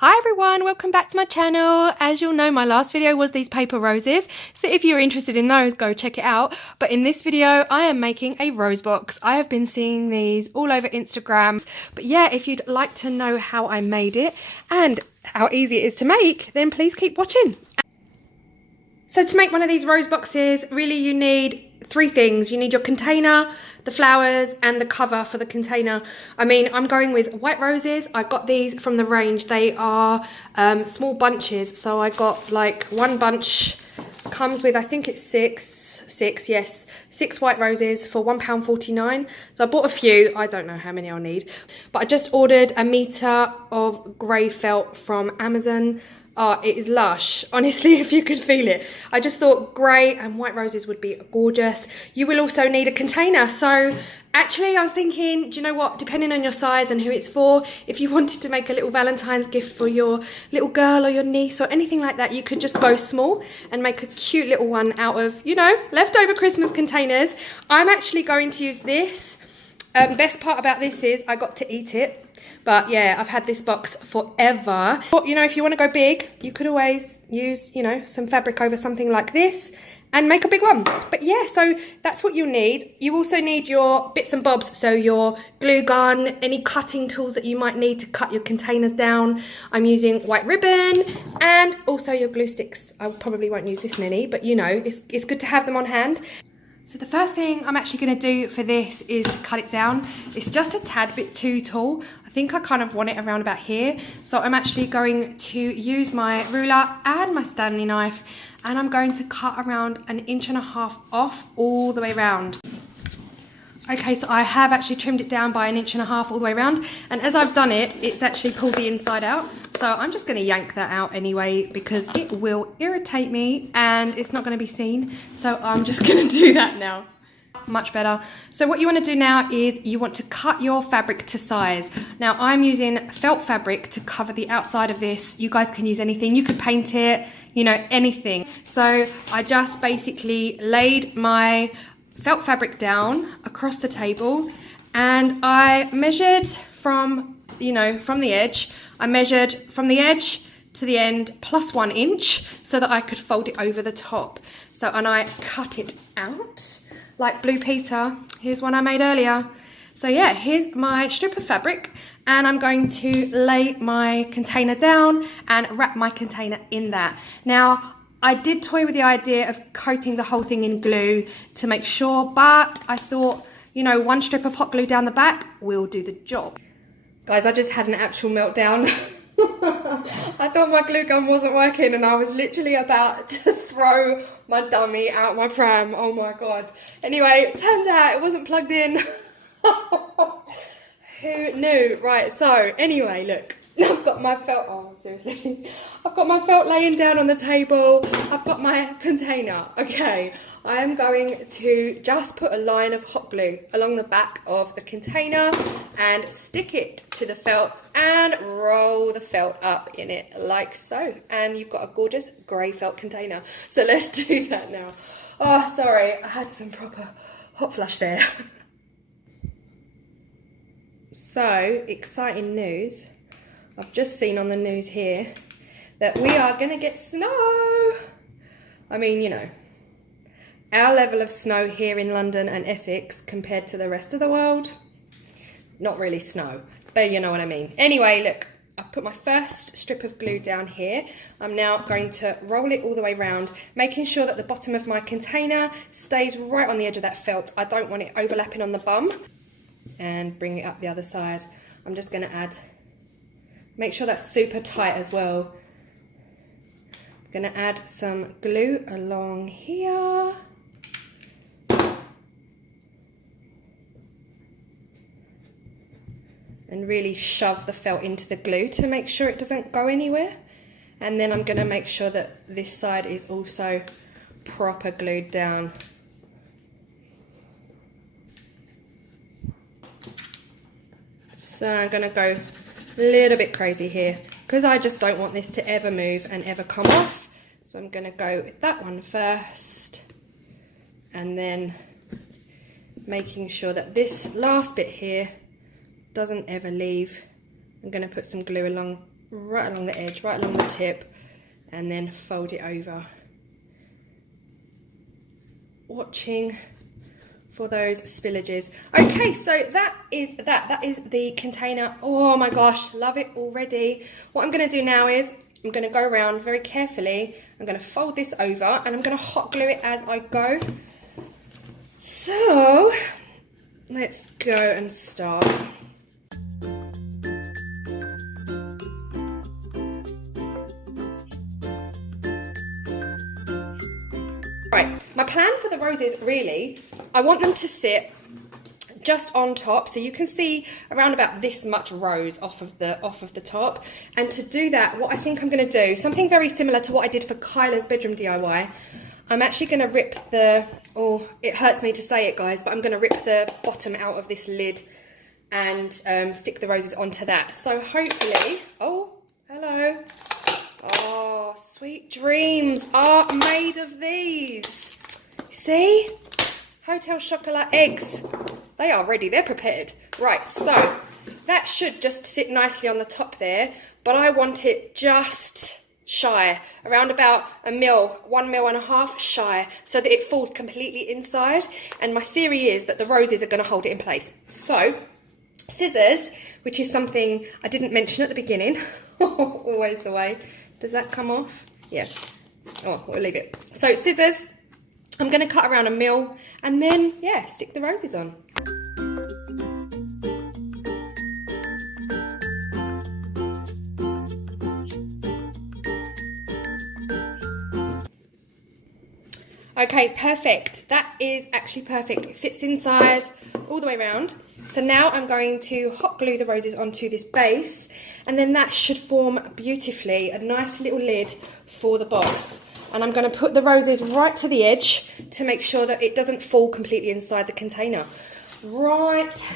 Hi everyone, welcome back to my channel. As you'll know, my last video was these paper roses, so if you're interested in those, go check it out. But in this video, I am making a rose box. I have been seeing these all over Instagram. But yeah, if you'd like to know how I made it and how easy it is to make, then please keep watching. So to make one of these rose boxes, really you need three things. You need your container, the flowers, and the cover for the container. I mean, I'm going with white roses. I got these from the range. They are small bunches. So I got like one bunch, comes with, I think it's six white roses for £1.49. So I bought a few. I don't know how many I'll need. But I just ordered a metre of grey felt from Amazon. Oh, it is lush. Honestly, if you could feel it. I just thought grey and white roses would be gorgeous. You will also need a container. So actually I was thinking, do you know what? Depending on your size and who it's for, if you wanted to make a little Valentine's gift for your little girl or your niece or anything like that, you could just go small and make a cute little one out of, you know, leftover Christmas containers. I'm actually going to use this. Best part about this is I got to eat it. But yeah, I've had this box forever. But, you know, if you want to go big, you could always use, you know, some fabric over something like this and make a big one. But yeah, so that's what you'll need. You also need your bits and bobs. So your glue gun, any cutting tools that you might need to cut your containers down. I'm using white ribbon and also your glue sticks. I probably won't use this many, but you know, it's good to have them on hand. So the first thing I'm actually going to do for this is to cut it down. It's just a tad bit too tall. I think I kind of want it around about here. So I'm actually going to use my ruler and my Stanley knife, and I'm going to cut around 1.5 inches off all the way around. Okay, so I have actually trimmed it down by 1.5 inches all the way around, and as I've done it, it's actually pulled the inside out. So I'm just going to yank that out anyway because it will irritate me and it's not going to be seen. So I'm just going to do that now. Much better. So what you want to do now is you want to cut your fabric to size. Now I'm using felt fabric to cover the outside of this. You guys can use anything. You could paint it, you know, anything. So I just basically laid my felt fabric down across the table and I measured from, you know, from the edge. I measured from the edge to the end plus 1 inch so that I could fold it over the top. So, and I cut it out like Blue Peter. Here's one I made earlier. So yeah, here's my strip of fabric and I'm going to lay my container down and wrap my container in that. Now, I did toy with the idea of coating the whole thing in glue to make sure, but I thought, you know, one strip of hot glue down the back will do the job. Guys, I just had an actual meltdown. I thought my glue gun wasn't working and I was literally about to throw my dummy out my pram. Oh my God. Anyway, turns out it wasn't plugged in. Who knew? Right, so anyway, look. I've got my felt, oh seriously, I've got my felt laying down on the table, I've got my container. Okay, I am going to just put a line of hot glue along the back of the container and stick it to the felt and roll the felt up in it like so. And you've got a gorgeous grey felt container. So let's do that now. Oh, sorry, I had some proper hot flush there. So, exciting news. I've just seen on the news here that we are going to get snow. I mean, you know, our level of snow here in London and Essex compared to the rest of the world, not really snow, but you know what I mean. Anyway, look, I've put my first strip of glue down here. I'm now going to roll it all the way around, making sure that the bottom of my container stays right on the edge of that felt. I don't want it overlapping on the bum. And bring it up the other side. I'm just going to add, make sure that's super tight as well. I'm going to add some glue along here. And really shove the felt into the glue to make sure it doesn't go anywhere. And then I'm going to make sure that this side is also proper glued down. So I'm going to go a little bit crazy here because I just don't want this to ever move and ever come off. So I'm going to go with that one first and then making sure that this last bit here doesn't ever leave. I'm going to put some glue along right along the edge, right along the tip, and then fold it over. Watching for those spillages. Okay, so that is the container. Oh my gosh, love it already. What I'm going to do now is I'm going to go around very carefully. I'm going to fold this over and I'm going to hot glue it as I go. So let's go and start. Right, my plan for the roses, really, I want them to sit just on top, so you can see around about this much rose off of the top. And to do that, what I think I'm going to do, something very similar to what I did for Kyla's bedroom DIY. I'm actually going to rip the, oh, it hurts me to say it, guys, but I'm going to rip the bottom out of this lid and stick the roses onto that. So hopefully, oh, hello. Oh, sweet dreams are made of these. See? Hotel chocolate eggs. They are ready, they're prepared. Right, so that should just sit nicely on the top there, but I want it just shy, around about 1.5 mil shy, so that it falls completely inside. And my theory is that the roses are going to hold it in place. So, scissors, which is something I didn't mention at the beginning, always the way. Does that come off? Yeah. Oh, we'll leave it. So, scissors. I'm going to cut around 1 mil and then, yeah, stick the roses on. Okay, perfect. That is actually perfect. It fits inside all the way around. So now I'm going to hot glue the roses onto this base, and then that should form beautifully a nice little lid for the box. And I'm going to put the roses right to the edge to make sure that it doesn't fall completely inside the container. Right.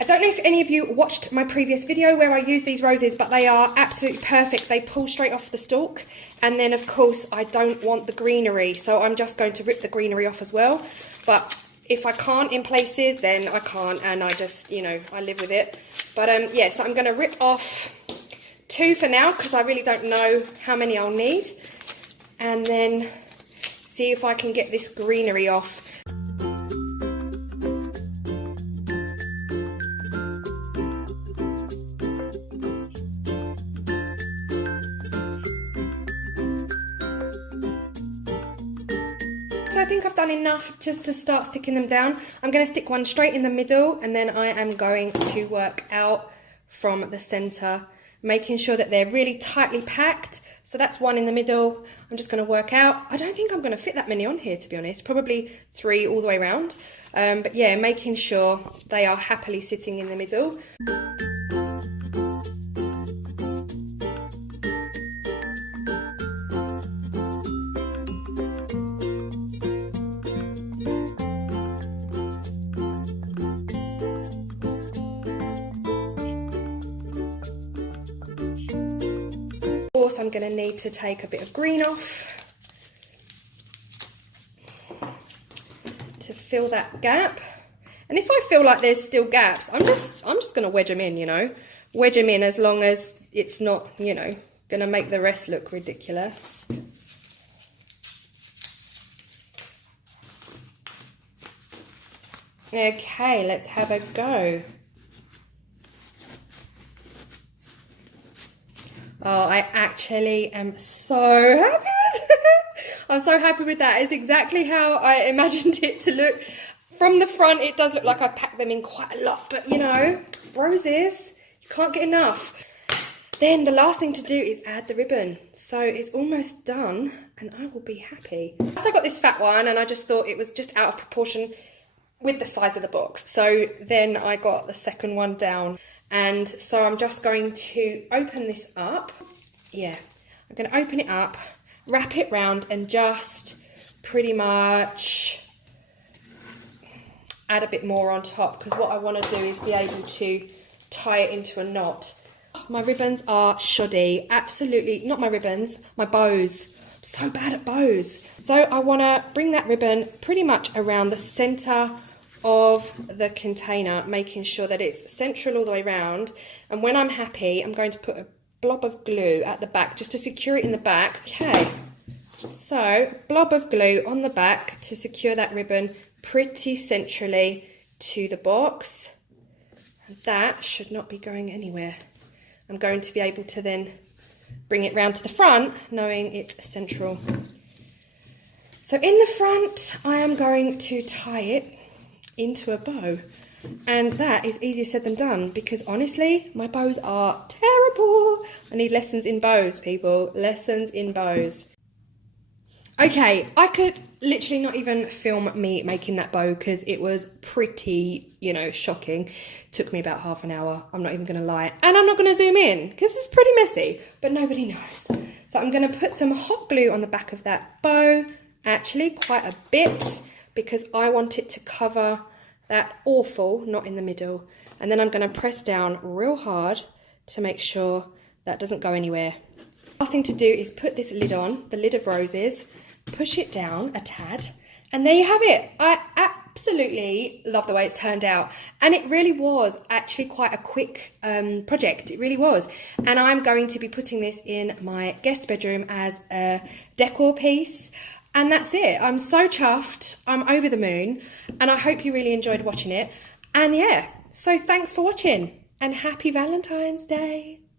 I don't know if any of you watched my previous video where I used these roses, but they are absolutely perfect. They pull straight off the stalk. And then, of course, I don't want the greenery, so I'm just going to rip the greenery off as well. But if I can't in places, then I can't, and I just, you know, I live with it. But, yeah, so I'm going to rip off 2 for now, because I really don't know how many I'll need, and then see if I can get this greenery off. So I think I've done enough just to start sticking them down. I'm going to stick one straight in the middle, and then I am going to work out from the centre, making sure that they're really tightly packed. So that's one in the middle. I'm just going to work out. I don't think I'm going to fit that many on here, to be honest. Probably 3 all the way around. But yeah, making sure they are happily sitting in the middle. I'm going to need to take a bit of green off to fill that gap. And if I feel like there's still gaps, I'm just going to wedge them in, you know. Wedge them in as long as it's not, you know, going to make the rest look ridiculous. Okay, let's have a go. Oh, I actually am so happy with it. I'm so happy with that. It's exactly how I imagined it to look. From the front, it does look like I've packed them in quite a lot, but you know, roses, you can't get enough. Then the last thing to do is add the ribbon. So it's almost done and I will be happy. So I got this fat one and I just thought it was just out of proportion with the size of the box. So then I got the second one down. And so I'm just going to open this up. Yeah, I'm going to open it up, wrap it round and just pretty much add a bit more on top, because what I want to do is be able to tie it into a knot. My ribbons are shoddy. Absolutely, not my ribbons, my bows. I'm so bad at bows. So I want to bring that ribbon pretty much around the centre of the container, making sure that it's central all the way around. And when I'm happy, I'm going to put a blob of glue at the back just to secure it in the back. Okay, so blob of glue on the back to secure that ribbon pretty centrally to the box. And that should not be going anywhere. I'm going to be able to then bring it round to the front, knowing it's central. So in the front, I am going to tie it into a bow. And that is easier said than done, because honestly, my bows are terrible. I need lessons in bows, people. Lessons in bows. Okay, I could literally not even film me making that bow because it was pretty, you know, shocking. Took me about half an hour, I'm not even going to lie. And I'm not going to zoom in because it's pretty messy, but nobody knows. So I'm going to put some hot glue on the back of that bow, actually quite a bit, because I want it to cover that awful knot in the middle. And then I'm going to press down real hard to make sure that doesn't go anywhere. Last thing to do is put this lid on, the lid of roses, push it down a tad, and there you have it. I absolutely love the way it's turned out, and it really was actually quite a quick project. It really was. And I'm going to be putting this in my guest bedroom as a decor piece, and that's it. I'm so chuffed, I'm over the moon, and I hope you really enjoyed watching it. And yeah, so thanks for watching, and happy Valentine's Day.